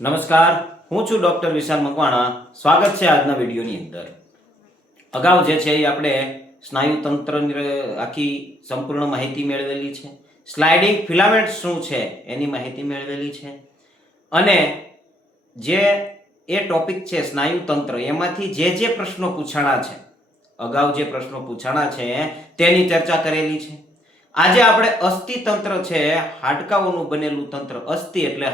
નમસ્કાર, હું છું ડોક્ટર વિશાલ મકવાણા. સ્વાગત છે આજના વિડીયોની અંદર. અગાઉ જે છે એ આપણે સ્નાયુ તંત્રની આખી સંપૂર્ણ માહિતી મેળવેલી છે. સ્લાઇડિંગ ફિલામેન્ટ શું છે એની માહિતી મેળવેલી છે. અને જે એ ટોપિક છે સ્નાયુ તંત્ર, એમાંથી જે પ્રશ્નો પૂછાણા છે, અગાઉ જે પ્રશ્નો પૂછાણા છે તેની ચર્ચા કરેલી છે. આજે આપણે અસ્થિ તંત્ર છે, હાડકાઓનું બનેલું તંત્ર. અસ્થિ એટલે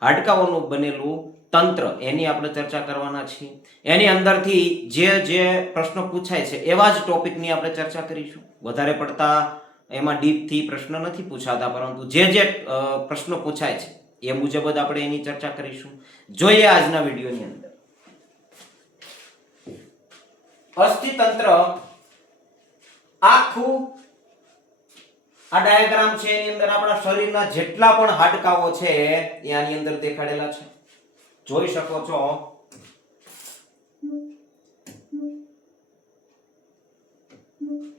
હાડકાઓનું બનેલું તંત્ર, એની આપણે ચર્ચા કરવાના છીએ. એની અંદરથી જે પ્રશ્નો પૂછાય છે એવા જ ટોપિકની આપણે ચર્ચા કરીશું. વધારે પડતા એમાં ડીપથી પ્રશ્ન નથી પૂછાતા, પરંતુ જે પ્રશ્નો પૂછાય છે એ મુજબ જ આપણે એની ચર્ચા કરીશું. જોઈએ આજના વિડીયોની અંદર. અસ્થિ તંત્ર આખું આ ડાયાગ્રામ છે, એની અંદર આપણા શરીરના જેટલા પણ હાડકાઓ છે એ આની અંદર દેખાડેલા છે. જોઈ શકો છો.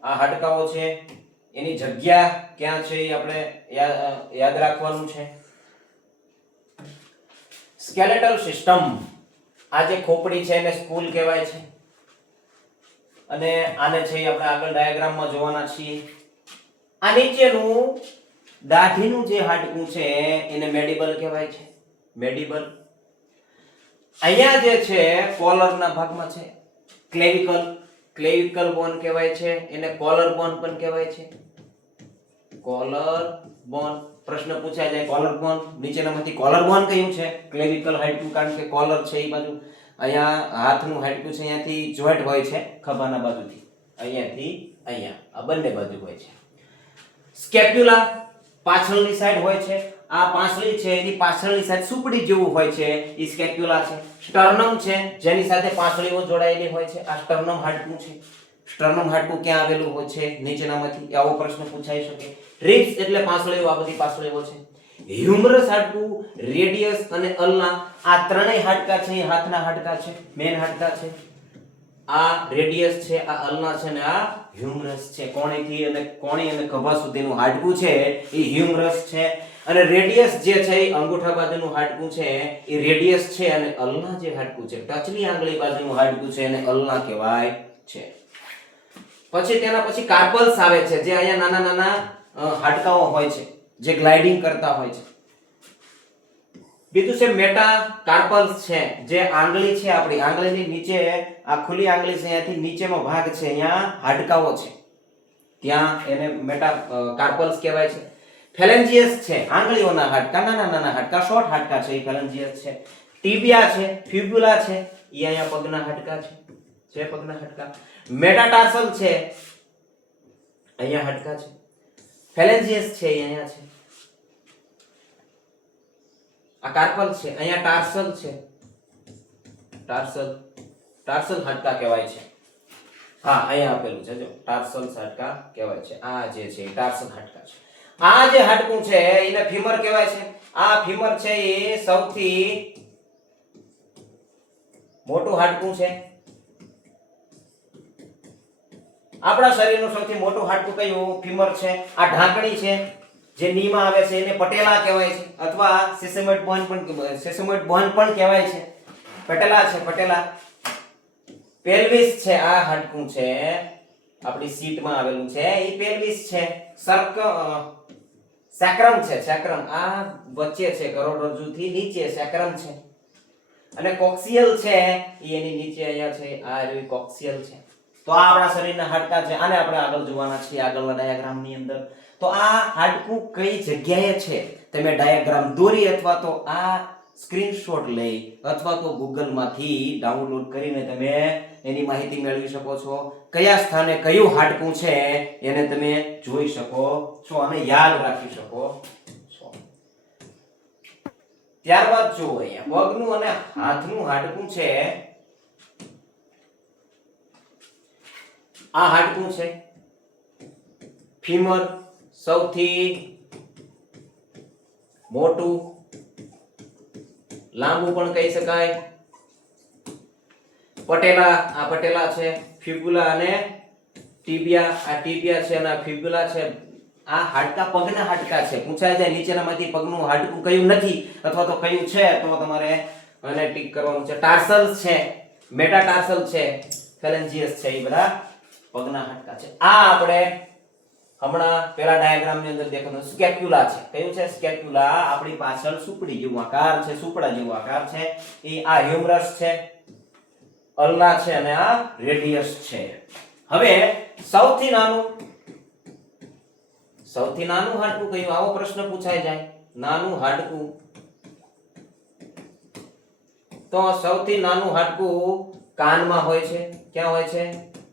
આ હાડકાઓ છે, એની જગ્યા ક્યાં છે એ આપણે યાદ રાખવાનું છે. સ્કેલેટલ સિસ્ટમ, આ જે ખોપડી છે એને સ્કૂલ કહેવાય છે. અને આને છે આપણે આગળ ડાયાગ્રામમાં જોવાના છીએ. આ નીચેનું દાઢીનું જે હાડકું છે એને મેડિબલ કહેવાય છે. મેડિબલ. અહીંયા જે છે કોલરના ભાગમાં છે ક્લેવિકલ બોન કહેવાય છે. એને કોલર બોન પણ કહેવાય છે. કોલર બોન. પ્રશ્ન પૂછાય જાય કોલર બોન, નીચેનામાંથી કોલર બોન કયું છે? ક્લેવિકલ હાડકું, કારણ કે કોલર છે એ બાજુ. અહીંયા હાથનું હાડકું છે, અહીંયાથી જોઈન્ટ હોય છે ખભાના બાજુથી, અહીંયાથી અહીંયા આ બંને બાજુ હોય છે. સ્કેપ્યુલા પાછળની સાઈડ હોય છે. આ પાછળી છે એની પાછળની સાઈડ સુપડી જેવું હોય છે, એ સ્કેપ્યુલા છે. સ્ટર્નમ છે, જેની સાથે પાછળીઓ જોડાયેલી હોય છે, આ સ્ટર્નમ હાડકું છે. સ્ટર્નમ હાડકું ક્યાં આવેલું હોય છે? નીચેનામાંથી આવો પ્રશ્ન પૂછાઈ શકે. રિબ્સ એટલે પાછળીઓ, આ બધી પાછળીઓ છે. હ્યુમરસ હાડકું, રેડિયસ અને અલ્ના, આ ત્રણેય હાડકા છે એ હાથના હાડકા છે, મેન હાડકા છે. આ રેડિયસ છે, આ અલ્ના છે ને આ હ્યુમરસ છે. કોણીથી અને કોણી અને ખભા સુધીનું હાડકું છે એ હ્યુમરસ છે. અને રેડિયસ જે છે એ અંગૂઠા બાજુનું હાડકું છે એ રેડિયસ છે. અને અલ્ના જે હાડકું છે, ટચની આંગળી બાજુનું હાડકું છે એને અલ્ના કહેવાય છે. પછી તેના પછી કાર્પલ્સ આવે છે, જે અહીંયા નાના નાના હાડકાઓ હોય છે જે ગ્લાઇડિંગ કરતા હોય છે. બીજું છે મેટા કાર્પલ્સ છે, જે આંગળી છે આપણી આંગળીની નીચે, આ ખુલ્લી આંગળી છે, અહીંયાથી નીચેનો ભાગ છે, અહીંયા હાડકાઓ છે, ત્યાં એને મેટા કાર્પલ્સ કહેવાય છે. ફેલેન્જિયસ છે, આંગળીઓના હાડકા, નાના નાના હાડકા, શોર્ટ હાડકા છે, એ ફેલેન્જિયસ છે. ટીબિયા છે, ફિબ્યુલા છે, એ અહીંયા પગના હાડકા છે પગના હાડકા. મેટાટાર્સલ છે, અહીંયા હાડકા છે. ફેલેન્જિયસ છે, એ અહીંયા છે. આ કાર્પલ છે, અહીંયા ટાર્સલ છે. ટાર્સલ હાડકા કહેવાય છે. હા, અહીંયા આપેલું છે, જો ટાર્સલ હાડકા કહેવાય છે. આ જે છે એ ટાર્સલ હાડકા છે. આ જે હાડકું છે એને ફીમર કહેવાય છે. આ ફીમર છે એ સૌથી મોટું હાડકું છે. આપણા શરીરનું સૌથી મોટું હાડકું કયું? ફીમર છે. આ ઢાંકણી છે જે નીમાં આવે છે એને પટેલા કહેવાય છે, અથવા સેસેમોઇડ બોન પણ કહેવાય છે. પટેલા છે, પટેલા. પેલ્વિસ છે, આ હાડકું છે આપણી સીટમાં આવેલું છે, એ પેલ્વિસ છે. સેક્રમ છે, સેક્રમ આ વચ્ચે છે, કરોડરજ્જુથી નીચે સેક્રમ છે. અને કોક્સિયલ છે, એ એની નીચે અહીંયા છે, આ રહ્યું કોક્સિયલ છે. તો આ આપણા શરીરના હાડકા છે, આને આપણે આગળ જોવાના છીએ આગળના ડાયાગ્રામની અંદર. તો આ હાડકું કઈ જગ્યાએ છે તમે ડાયાગ્રામ દોરી અથવા તો આ સ્ક્રીનશોટ લઈ અથવા તો ગૂગલમાંથી ડાઉનલોડ કરીને તમે એની માહિતી મેળવી શકો છો. કયા સ્થાને કયું હાડકું છે એને તમે જોઈ શકો છો અને યાદ રાખી શકો છો. ત્યારબાદ જો અહીંયા પગનું અને હાથનું હાડકું છે. આ હાડકું છે ફીમર, સૌથી મોટું, લાંબુ પણ કહી શકાય. પટેલા, આ પટેલા છે. ફિબ્યુલા અને ટીબિયા, આ ટીબિયા છે અને આ ફિબ્યુલા છે. આ હાડકા પગના હાડકા છે. પૂછાય જાય નીચેનામાંથી પગનું હાડકું કયું નથી અથવા તો કયું છે, તો તમારે આને ટીક કરવાનું છે. ટાર્સલ્સ છે, મેટાટાર્સલ છે, ફેલેન્જિયસ છે, એ બધા પગના હાડકા છે. આ આપણે હમણાં પેલા ડાયાગ્રામ ની અંદર દેખાતું સ્કેપ્યુલા છે. કયું છે? સ્કેપ્યુલા. આપણી પાછળ સુપડી જેવો આકાર છે, સુપડા જેવો આકાર છે. એ આ હ્યુમરસ છે, અલ્લા છે, અને આ રેડિયસ છે. હવે સૌથી નાનું હાડકું કયું? આવો પ્રશ્ન પૂછાય જાય. નાનું હાડકું, તો સૌથી નાનું હાડકું કાનમાં હોય છે. ક્યાં હોય છે?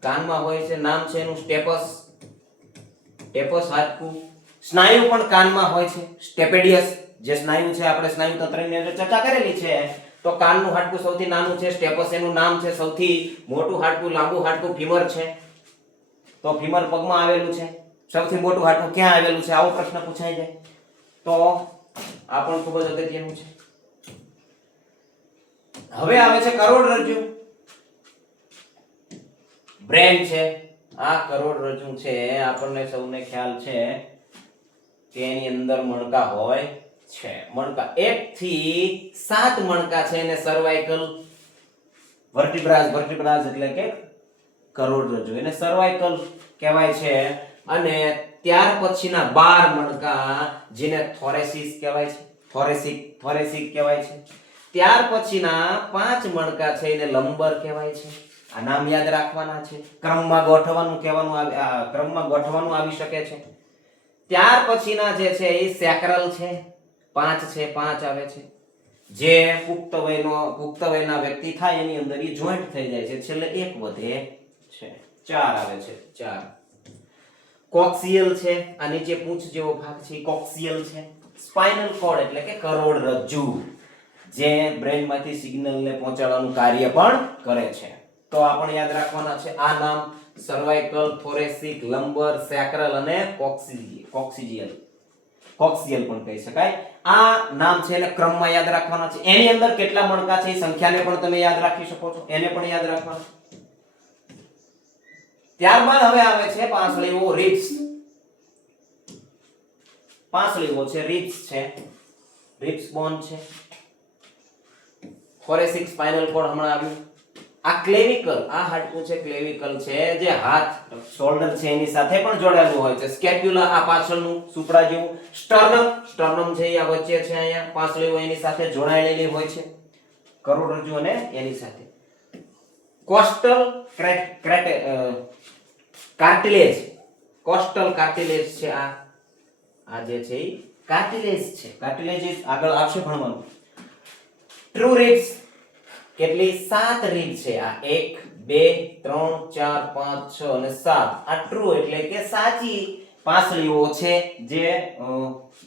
કાનમાં હોય છે. નામ છે એનું સ્ટેપસ. ટેપસ હાડકું. સ્નાયુ પણ કાનમાં હોય છે. સ્ટેપેડિયસ જે સ્નાયુ છે, આપણે સ્નાયુ તંત્રની અંદર ચર્ચા કરેલી છે. તો કાનનું હાડકું સૌથી નાનું છે, સ્ટેપસ એનું નામ છે. સૌથી મોટું હાડકું, લાંબુ હાડકું ફીમર છે. તો ફીમર પગમાં આવેલું છે. સૌથી મોટું હાડકું ક્યાં આવેલું છે? આવો પ્રશ્ન પૂછાઈ જાય તો આ પણ ખૂબ જ અગત્યનું છે. હવે આવે છે કરોડરજ્જુ. બ્રેન છે. આ કરોડરજ્જુ છે, આપણને સૌને ખ્યાલ છે કે એની અંદર મણકા હોય છે. મણકા 1 થી 7 મણકા છે, એને સર્વાઇકલ વર્ટિબ્રાસ એટલે કે કરોડરજ્જુ, એને સર્વાઇકલ કહેવાય છે. અને ત્યાર પછીના 12 મણકા જેને થોરેસિસ કહેવાય છે, થોરેસિક કહેવાય છે. ત્યાર પછીના 5 મણકા છે એને લંબર કહેવાય છે. આ નામ યાદ રાખવાના છે. ક્રમમાં ગોઠવવાનું આવી શકે છે. ત્યાર પછીના જે છે એ સેક્રલ છે. 5 છે, 5 આવે છે. જે પુખ્ત વયના વ્યક્તિ થાય એની અંદર એ જોઈન્ટ થઈ જાય છે. છેલ્લે 1 વધે છે. 4 આવે છે. 4 કોક્સિયલ છે. આ નીચે પૂંછ જેવો ભાગ છે, કોક્સિયલ છે. સ્પાઇનલ કોર્ડ એટલે કે કરોડરજ્જુ, જે બ્રેનમાંથી સિગ્નલને પહોંચાડવાનું કાર્ય પણ કરે છે. તો આપણે યાદ રાખવાના છે આ નામ: સર્વાઇકલ, થોરેસિક, લંબર, સેક્રલ અને કોક્સિયલ પણ કહી શકાય. આ નામ છે એને ક્રમમાં યાદ રાખવાના છે. એની અંદર કેટલા મણકા છે એ સંખ્યાને પણ તમે યાદ રાખી શકો છો, એને પણ યાદ રાખવાનું. ત્યારબાદ હવે આવે છે પાંસળીઓ, રિબ્સ. પાંસળીઓ છે, રિબ્સ છે, રિબ્સ બોન છે. થોરેસિક, સ્પાઇનલ કોર્ડ હમણાં આવ્યું. આ ક્લેવિકલ, આ હાડકું છે ક્લેવિકલ છે, જે હાથ શોલ્ડર છે એની સાથે પણ જોડાયેલું હોય છે. સ્કેપ્યુલા આ પાછળનું સુપડા જેવું. સ્ટર્નમ છે એ આ વચ્ચે છે, અહીંયા પાંસળીઓ એની સાથે જોડાયેલી હોય છે, કરોડરજ્જુ અને એની સાથે. કોસ્ટલ કાર્ટિલેજ, કોસ્ટલ કાર્ટિલેજ છે. આ જે છે એ કાર્ટિલેજ છે. કાર્ટિલેજ આગળ આવશે ભણવાનું. ટ્રુ રિબ્સ, કેટલી? 7 રિબ છે. આ 1 2 3 4 5 6 અને 7. આ ટ્રુ એટલે કે સાચી પાંસળીઓ છે. જે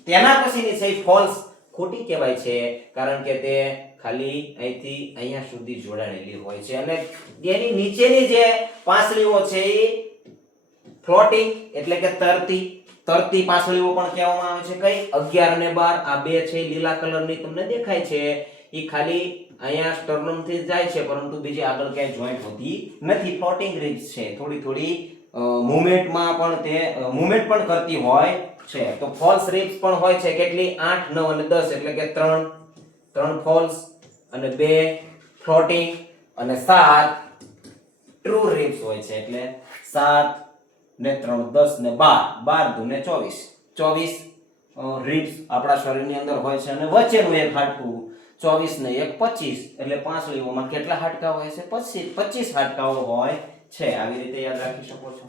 તેના પછીની છે ફોલ્સ, ખોટી કહેવાય છે, કારણ કે તે ખાલી અહીંથી અહીંયા સુધી જોડાયેલી હોય છે. અને એની નીચેની જે પાંસળીઓ છે એ ફ્લોટિંગ એટલે કે તરતી પાંસળીઓ પણ કહેવામાં આવે છે. કઈ? 11 અને 12. આ બે છે લીલા કલરની તમને દેખાય છે, એ ખાલી અહીંયા સ્ટર્નમ થી જાય છે, પરંતુ બીજી આગળ ક્યાંય જોઈન્ટ હોતી નથી. ફ્લોટિંગ રિબ્સ છે. થોડી મૂવમેન્ટમાં પણ તે મૂવમેન્ટ પણ કરતી હોય છે. તો ફોલ્સ રિબ્સ પણ હોય છે. કેટલી? 8 9 અને 10 એટલે કે 3 ફોલ્સ અને 2 ફ્લોટિંગ અને 7 ટ્રુ રિબ્સ હોય છે. એટલે 7 ને 3 10 ને 12 12 દુ ને 24 રિબ્સ આપણા શરીરની અંદર હોય છે. અને વચ્ચેનું એક હાડકું 24 ને 1 25 એટલે પાંસળીઓમાં કેટલા હાડકા હોય છે? 25 હાડકાઓ હોય છે. આવી રીતે યાદ રાખી શકો છો.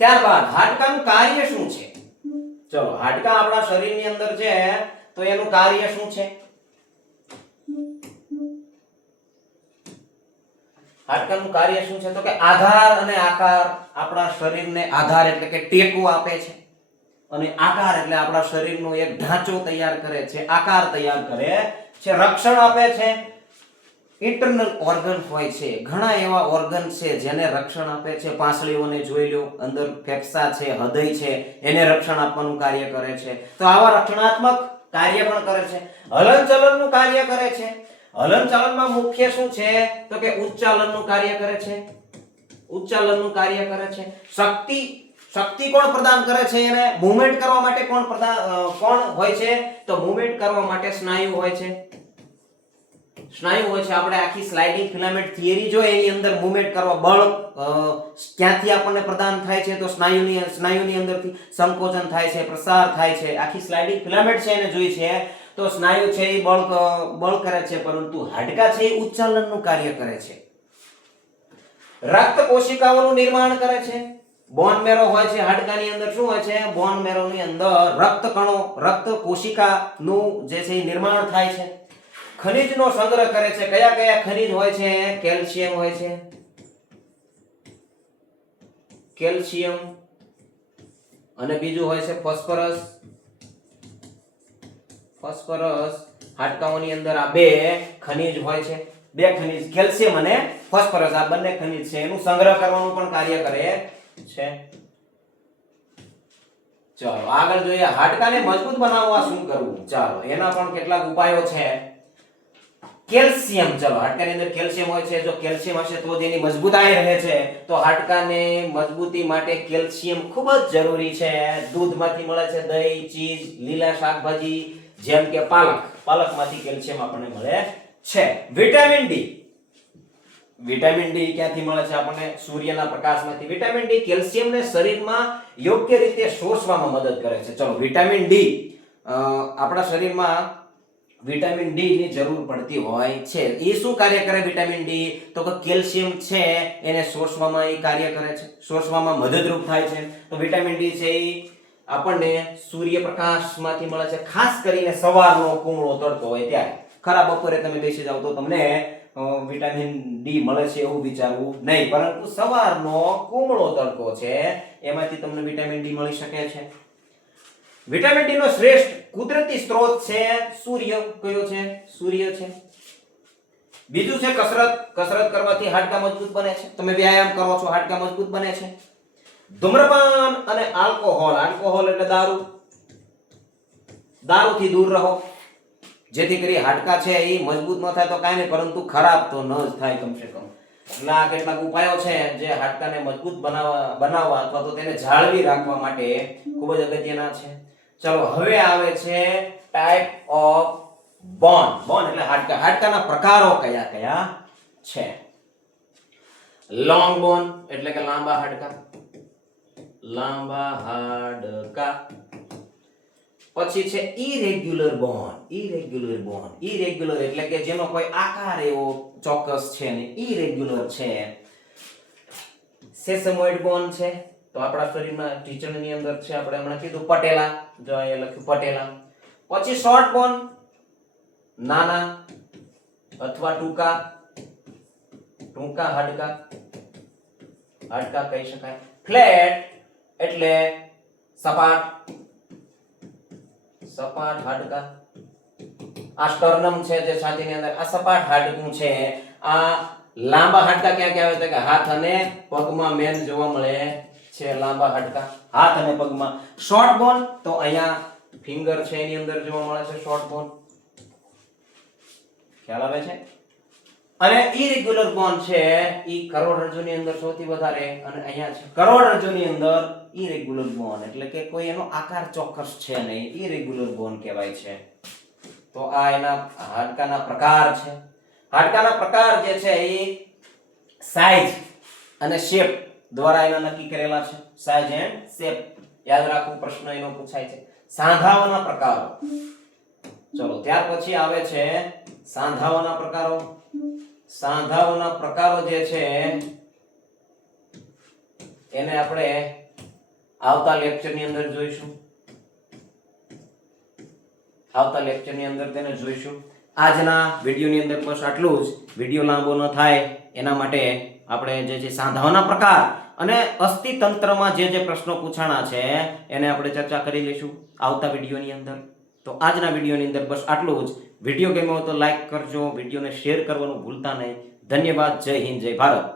ત્યારબાદ હાડકાનું કાર્ય શું છે? ચલો, હાડકા આપણા શરીરની અંદર છે તો એનું કાર્ય શું છે? હાડકાનું કાર્ય શું છે? તો કે આધાર અને આકાર. આપણા શરીરને આધાર એટલે કે ટેકો આપે છે, અને આકાર એટલે આપણા શરીરનો એક ઢાંચો તૈયાર કરે છે, આકાર તૈયાર કરે છે, રક્ષણ આપે છે. ઇન્ટરનલ ઓર્ગન હોય છે, ઘણા એવા ઓર્ગન છે જેને રક્ષણ આપે છે. પાંસળીઓને જોઈ લો, અંદર ફેફસા છે, હૃદય છે, એને રક્ષણ આપવાનું કાર્ય કરે છે. તો આવા રક્ષણાત્મક કાર્ય પણ કરે છે. હલનચલનનું કાર્ય કરે છે. હલનચલનમાં મુખ્ય શું છે? તો કે ઉચ્ચાલનનું કાર્ય કરે છે. ઉચ્ચાલનનું કાર્ય કરે છે. શક્તિ કોણ પ્રદાન કરે છે? એને મૂવમેન્ટ કરવા માટે કોણ હોય છે? તો મૂવમેન્ટ કરવા માટે સ્નાયુ હોય છે. સ્નાયુ હોય છે. આપણે આખી સ્લાઇડિંગ ફિલામેન્ટ થિયરી જો એની અંદર મૂવમેન્ટ કરવા બળ ક્યાંથી આપણને પ્રદાન થાય છે? તો સ્નાયુની અંદરથી સંકોચન થાય છે, પ્રસાર થાય છે. આખી સ્લાઇડિંગ ફિલામેન્ટ છે એને જોઈ છે તો સ્નાયુ છે એ બળ કરે છે, પરંતુ હાડકા છે એ ઉચ્ચાલનનું કાર્ય કરે છે. રક્ત કોશિકાઓનું નિર્માણ કરે છે. બોન મેરો હોય છે હાડકાની અંદર. શું હોય છે? બોન મેરોની અંદર રક્ત કણો, રક્ત કોશિકાનું જે છે એ નિર્માણ થાય છે. ખનિજનો સંગ્રહ કરે છે. કયા કયા ખનિજ હોય છે? કેલ્શિયમ હોય છે. કેલ્શિયમ અને બીજું હોય છે ફોસ્ફરસ. હાડકાઓની અંદર આ બે ખનિજ હોય છે. બે ખનિજ કેલ્શિયમ અને ફોસ્ફરસ, આ બંને ખનિજ છે એનું સંગ્રહ કરવાનું પણ કાર્ય કરે છે. ચાલો આગળ જોઈએ. હાડકાને મજબૂત બનાવવા શું કરવું? ચાલો એના પણ કેટલાક ઉપાયો છે. કેલ્શિયમ, ચલો હાડકાની અંદર કેલ્શિયમ હોય છે. જો કેલ્શિયમ હશે તો જ એની મજબૂતાઈ રહે છે. તો હાડકાને મજબૂતી માટે કેલ્શિયમ ખૂબ જ જરૂરી છે. દૂધમાંથી મળે છે, દહીં, ચીઝ, લીલા શાકભાજી જેમ કે પાલકમાંથી કેલ્શિયમ આપણને મળે છે. વિટામિન ડી ક્યાંથી મળે છે આપણને? સૂર્યના પ્રકાશમાંથી. વિટામિન ડી કેલ્શિયમને શરીરમાં યોગ્ય રીતે શોષવામાં મદદ કરે છે. ચલો વિટામિન ડી આપણા શરીરમાં વિટામિન ડી ની જરૂર પડતી હોય છે. એ શું કાર્ય કરે વિટામિન ડી? તો કે કેલ્શિયમ છે એને શોષવામાં એ કાર્ય કરે છે, શોષવામાં મદદરૂપ થાય છે. તો વિટામિન ડી છે એ આપણને સૂર્યપ્રકાશમાંથી મળે છે. ખાસ કરીને સવારનો કુમળો તડકો હોય ત્યારે. ખરા બપોરે તમે બેસી જાવ તો તમને વિટામિન ડી મળે છે એવું વિચારવું નહીં, પરંતુ સવારનો કુમળો તડકો છે એમાંથી તમને વિટામિન ડી મળી શકે છે. વિટામિન ડી નો શ્રેષ્ઠ કુદરતી સ્ત્રોત છે સૂર્ય. કયો છે? સૂર્ય છે. બીજું છે કસરત કરવાથી હાડકા મજબૂત બને છે. તમે વ્યાયામ કરો છો, હાડકા મજબૂત બને છે. ધૂમ્રપાન અને આલ્કોહોલ એટલે દારૂથી દૂર રહો, જેથી કરી હાડકા છે એ મજબૂત ન થાય તો કાંઈ નહીં, પરંતુ ખરાબ તો ન જ થાય કમસે કમ. એટલે આ કેટલાક ઉપાયો છે જે હાડકાને મજબૂત બનાવવા અથવા તો તેને જાળવી રાખવા માટે ખૂબ જ અગત્યના છે. ચલો હવે આવે છે ટાઈપ ઓફ બોન. એટલે હાડકાના પ્રકારો કયા કયા છે? લોંગ બોન એટલે કે લાંબા હાડકા. પછી છે ઇરેગ્યુલર બોન. ઇરેગ્યુલર એટલે કે જેનો કોઈ આકાર એવો ચોક્કસ છે ને, ઇરેગ્યુલર છે. સેસમોઇડ બોન છે. તો આપણા શરીરમાં ઢીંચણની અંદર છે, આપણે હમણાં કીધું પટેલા, જો અહીંયા લખ્યું પટેલા. પછી શોર્ટ બોન, નાના અથવા ટૂંકા હાડકા કહી શકાય. ફ્લેટ એટલે સપાટ હાડકા. આ સ્ટર્નમ છે જે છાતીની અંદર, આ સપાટ હાડકું છે. આ લાંબા હાડકા ક્યાં ક્યાં આવે? કે હાથ અને પગમાં મેન જોવા મળે છે લાંબા હાડકા, હાથ અને પગમાં. શોર્ટ બોન તો અહીંયા ફિંગર છે એની અંદર જોવા મળે છે શોર્ટ બોન. ખ્યાલ આવે છે? અને ઇરેગ્યુલર બોન છે ઈ કરોડરજ્જુની અંદર સૌથી વધારે, અને અહીંયા છે કરોડરજ્જુની અંદર ઇરેગ્યુલર બોન એટલે કે કોઈ એનો આકાર ચોક્કસ છે નહીં, ઇરેગ્યુલર બોન કહેવાય છે. તો આ એના હાડકાના પ્રકાર છે. હાડકાના પ્રકાર જે છે એ સાઈઝ અને શેપ દ્વારા એના નક્કી કરેલા છે. સાઈઝ એન્ડ શેપ યાદ રાખવું, પ્રશ્ન એનો પૂછાય છે. સાંધાઓના પ્રકારો. ચલો ત્યાર પછી આવે છે સાંધાઓના પ્રકારો. સાંધાઓના પ્રકારો જે છે એને આપણે આવતા લેક્ચરની અંદર જોઈશું. આજના વિડીયોની અંદર બસ આટલું જ. વિડીયો લાંબો ન થાય એના માટે આપણે જે છે સાંધાઓના પ્રકાર અને અસ્થિતંત્રમાં જે પ્રશ્નો પૂછાણા છે એને આપણે ચર્ચા કરી લઈશું આવતા વિડીયોની અંદર. તો આજના વિડીયોની અંદર બસ આટલું જ. વિડીયો ગમ્યો હોય તો લાઈક કરજો, વિડીયોને શેર કરવાનું ભૂલતા નહીં. ધન્યવાદ. જય હિન્દ, જય ભારત.